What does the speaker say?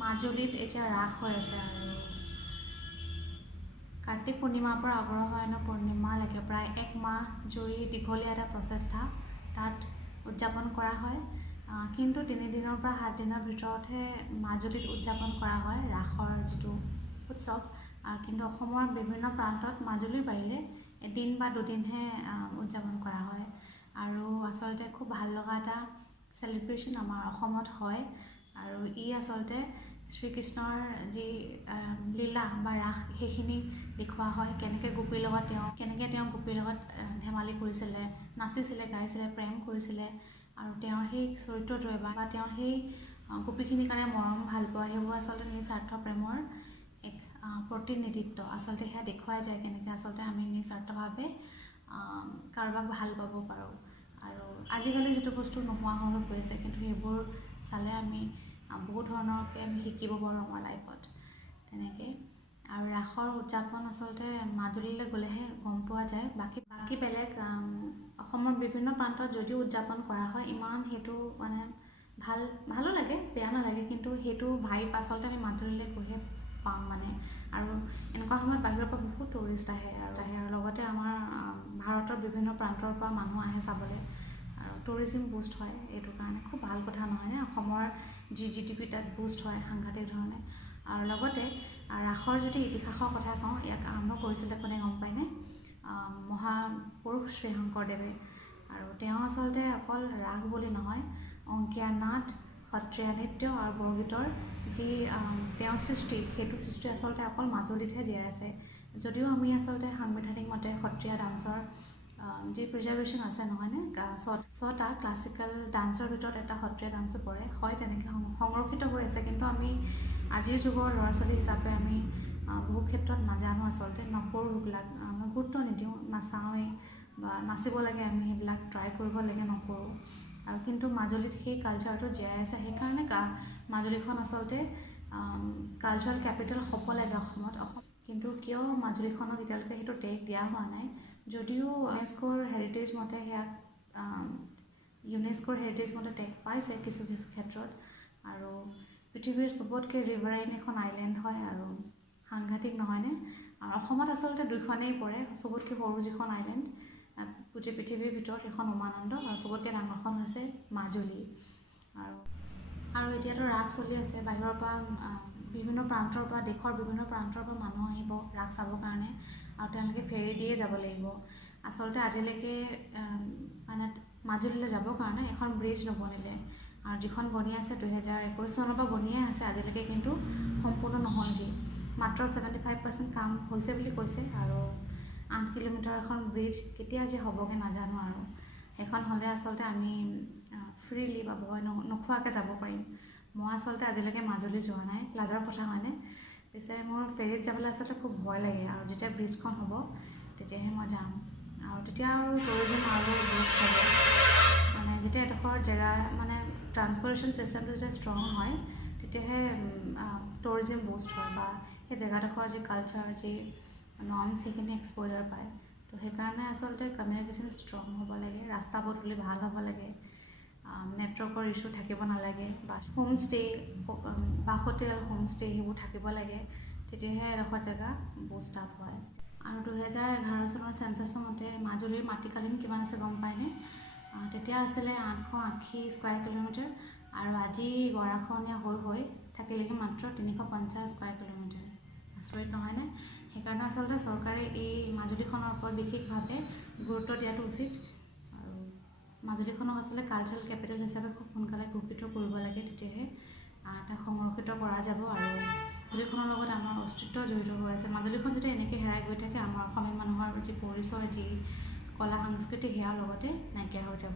মাজুলীত এতিয়া ৰাস হৈ আছে আৰু কাৰ্তিক পূৰ্ণিমাৰ পৰা অগ্ৰহায়ণ পূৰ্ণিমালৈকে প্ৰায় 1 মাহ জুৰি দীঘলীয়া এটা প্ৰচেষ্টা তাত উদযাপন কৰা হয়। কিন্তু 3 দিনৰ পৰা 7 দিনৰ ভিতৰতহে মাজুলীত উদযাপন কৰা হয় ৰাসৰ যিটো উৎসৱ। কিন্তু অসমৰ বিভিন্ন প্ৰান্তত মাজুলীৰ বাহিৰে এদিন বা দুদিনহে উদযাপন কৰা হয়। আৰু আচলতে খুব ভাল লগা এটা চেলিব্ৰেশ্যন আমাৰ অসমত হয়। আৰু ই আচলতে শ্ৰীকৃষ্ণৰ যি লীলা বা ৰাস সেইখিনি দেখুওৱা হয়। কেনেকৈ গোপীৰ লগত ধেমালি কৰিছিলে, নাচিছিলে, গাইছিলে, প্ৰেম কৰিছিলে। আৰু তেওঁৰ সেই চৰিত্ৰটোৱে বা তেওঁৰ সেই গোপীখিনিৰ কাৰণে মৰম ভাল পোৱা সেইবোৰ আচলতে নিস্বাৰ্থ প্ৰেমৰ এক প্ৰতিনিধিত্ব। আচলতে সেয়া দেখুৱাই যায় কেনেকৈ আচলতে আমি নিস্বাৰ্থভাৱে কাৰোবাক ভাল পাব পাৰোঁ। আৰু আজিকালি যিটো বস্তু নোহোৱা হৈ গৈছে, কিন্তু সেইবোৰ চালে আমি বহুত ধৰণৰকৈ আমি শিকিব পাৰোঁ আমাৰ লাইফত তেনেকৈ। আৰু ৰাসৰ উদযাপন আচলতে মাজুলীলৈ গ'লেহে গম পোৱা যায়। বাকী বেলেগ অসমৰ বিভিন্ন প্ৰান্তত যদিও উদযাপন কৰা হয়, ইমান সেইটো মানে ভালো লাগে, বেয়া নালাগে। কিন্তু সেইটো ভাইব আচলতে আমি মাজুলীলৈ গৈহে পাম মানে। আৰু এনেকুৱা সময়ত বাহিৰৰ পৰা বহুত টুৰিষ্ট আহে আৰু লগতে আমাৰ ভাৰতৰ বিভিন্ন প্ৰান্তৰ পৰা মানুহ আহে চাবলৈ। আৰু টুৰিজিম বুষ্ট হয়, এইটো কাৰণে খুব ভাল কথা নহয়নে? অসমৰ GDP তাত বুষ্ট হয় সাংঘাতিক ধৰণে। আৰু লগতে ৰাসৰ যদি ইতিহাসৰ কথা কওঁ, ইয়াক আৰম্ভ কৰিছিলে কোনে গম পায়নে? মহাপুৰুষ শ্ৰী শংকৰদেৱে। আৰু তেওঁ আচলতে অকল ৰাস বুলি নহয়, অংকীয়া নাট, সত্ৰীয়া নৃত্য আৰু বৰগীতৰ যি তেওঁৰ সৃষ্টি, সেইটো সৃষ্টি আচলতে অকল মাজুলীতহে জীয়াই আছে। যদিও আমি আচলতে সাংবিধানিক মতে সত্ৰীয়া ডান্সৰ যি প্ৰিজাৰ্ভেশ্যন আছে নহয়নে, 6টা ক্লাছিকেল ডান্সৰ ভিতৰত এটা সত্ৰীয়া ডান্সো পৰে, হয় তেনেকৈ সংৰক্ষিত হৈ আছে। কিন্তু আমি আজিৰ যুগৰ ল'ৰা ছোৱালী হিচাপে আমি বহু ক্ষেত্ৰত নাজানো, আচলতে নকৰোঁ সেইবিলাক, আমি গুৰুত্ব নিদিওঁ, নাচাওঁৱেই বা নাচিব লাগে আমি সেইবিলাক ট্ৰাই কৰিব লাগে, নকৰোঁ। আৰু কিন্তু মাজুলীত সেই কালচাৰটো জীয়াই আছে। সেইকাৰণে মাজুলীখন আচলতে কালচাৰেল কেপিটেল হ'ব লাগে অসমত। কিন্তু কিয় মাজুলীখনক এতিয়ালৈকে সেইটো টেগ দিয়া হোৱা নাই? যদিও ইউনেস্কোৰ হেৰিটেজ মতে টেগ পাইছে কিছু ক্ষেত্ৰত। আৰু পৃথিৱীৰ চবতকৈ ৰিভাৰাইন এখন আইলেণ্ড হয় আৰু সাংঘাতিক নহয়নে? আৰু অসমত আচলতে 2খনেই পৰে। চবতকৈ সৰু যিখন আইলেণ্ড গোটেই পৃথিৱীৰ ভিতৰত সেইখন উমানন্দ, আৰু চবতকৈ ডাঙৰখন হৈছে মাজুলী। আৰু এতিয়াতো ৰাস চলি আছে। বাহিৰৰ পৰা বিভিন্ন প্ৰান্তৰ পৰা, দেশৰ বিভিন্ন প্ৰান্তৰ পৰা মানুহ আহিব ৰাস চাবৰ কাৰণে। আৰু তেওঁলোকে ফেৰী দিয়ে যাব লাগিব। আচলতে আজিলৈকে মানে মাজুলীলৈ যাবৰ কাৰণে এখন ব্ৰিজ নবনিলে। আৰু যিখন বনি আছে 2021 চনৰ পৰা বনিয়ে আছে আজিলৈকে, কিন্তু সম্পূৰ্ণ নহ'লগৈ। মাত্ৰ 75% কাম হৈছে বুলি কৈছে। আৰু 8 কিলোমিটাৰ এখন ব্ৰিজ কেতিয়া যে হ'বগৈ নাজানো। আৰু সেইখন হ'লে আচলতে আমি ফ্ৰীলি বা ভয় নোখোৱাকৈ যাব পাৰিম। মই আচলতে আজিলৈকে মাজুলী যোৱা নাই, লাজৰ কথা হয়নে? পিছে মোৰ ফেৰীত যাবলৈ আচলতে খুব ভয় লাগে। আৰু যেতিয়া ব্ৰিজখন হ'ব তেতিয়াহে মই যাম। আৰু তেতিয়া আৰু টুৰিজিম আৰু বুষ্ট হ'ব। মানে যেতিয়া এডোখৰ জেগা মানে ট্ৰান্সপৰ্টেশ্যন ছিষ্টেমটো যেতিয়া ষ্ট্ৰং হয়, তেতিয়াহে টুৰিজিম বুষ্ট হয় বা সেই জেগাডোখৰ যি কালচাৰ, যি নৰ্মছ, সেইখিনি এক্সপ'জাৰ পায়। তো সেইকাৰণে আচলতে কমিউনিকেশ্যন ষ্ট্ৰং হ'ব লাগে, ৰাস্তা পদূলি ভাল হ'ব লাগে, নেটৱৰ্কৰ ইছ্যু থাকিব নালাগে, বা হোমষ্টে সেইবোৰ থাকিব লাগে। তেতিয়াহে এডোখৰ জেগা বুষ্ট আপ হয়। আৰু 2011 চনৰ চেঞ্চাছৰ মতে মাজুলীৰ মাটিকালিন কিমান আছে গম পায়নে? তেতিয়া আছিলে 880 স্কুৱাৰ কিলোমিটাৰ। আৰু আজি গৰাখহনীয়া হৈ থাকিলেগৈ মাত্ৰ 350 স্কুৱাৰ কিলোমিটাৰ। আচৰিত নহয়নে? সেইকাৰণে আচলতে চৰকাৰে এই মাজুলীখনৰ ওপৰত বিশেষভাৱে গুৰুত্ব দিয়াটো উচিত। আৰু মাজুলীখনক আচলতে কালচাৰেল কেপিটেল হিচাপে খুব সোনকালে ঘোষিত কৰিব লাগে। তেতিয়াহে তাক সংৰক্ষিত কৰা যাব। আৰু মাজুলীখনৰ লগত আমাৰ অস্তিত্ব জড়িত হৈ আছে। মাজুলীখন যদি এনেকৈ হেৰাই গৈ থাকে, আমাৰ অসমীয়া মানুহৰ যি পৰিচয়, যি কলা সংস্কৃতি, সেয়াৰ লগতে নাইকিয়া হৈ যাব।